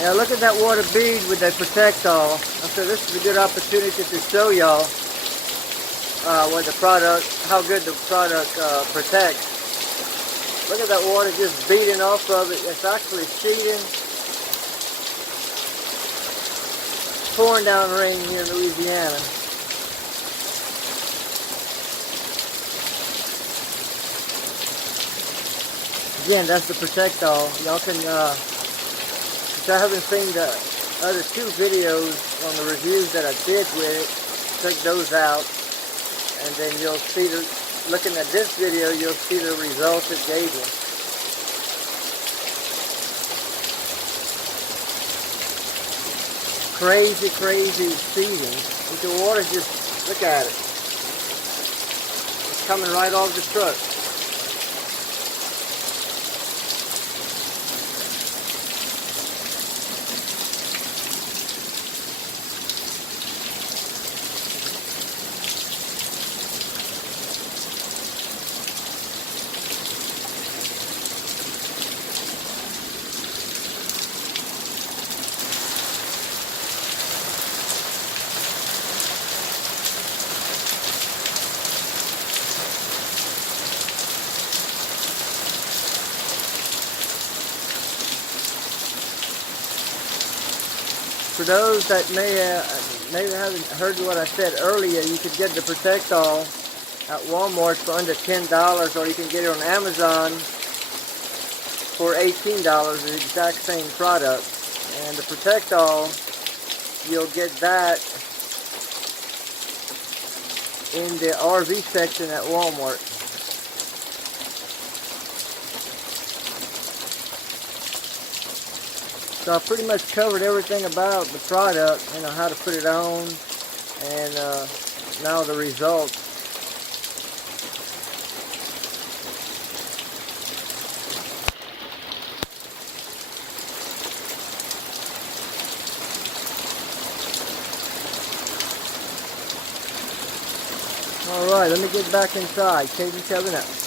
Now look at that water bead with that ProtectAll. I said this is a good opportunity to show y'all what the product, how good the product protects. Look at that water just beading off of it. It's actually sheeting. Pouring down rain here in Louisiana. Again, that's the ProtectAll. Y'all can, if y'all haven't seen the other two videos on the reviews that I did with it, check those out. And then you'll see, looking at this video, you'll see the results it gave you. Crazy, crazy seeding. With the water, just look at it. It's coming right off the truck. For those that may haven't heard what I said earlier, you could get the ProtectAll at Walmart for under $10, or you can get it on Amazon for $18, the exact same product. And the ProtectAll, you'll get that in the RV section at Walmart. So I pretty much covered everything about the product, you know, how to put it on, and now the results. Alright, let me get back inside. Cadence coming up.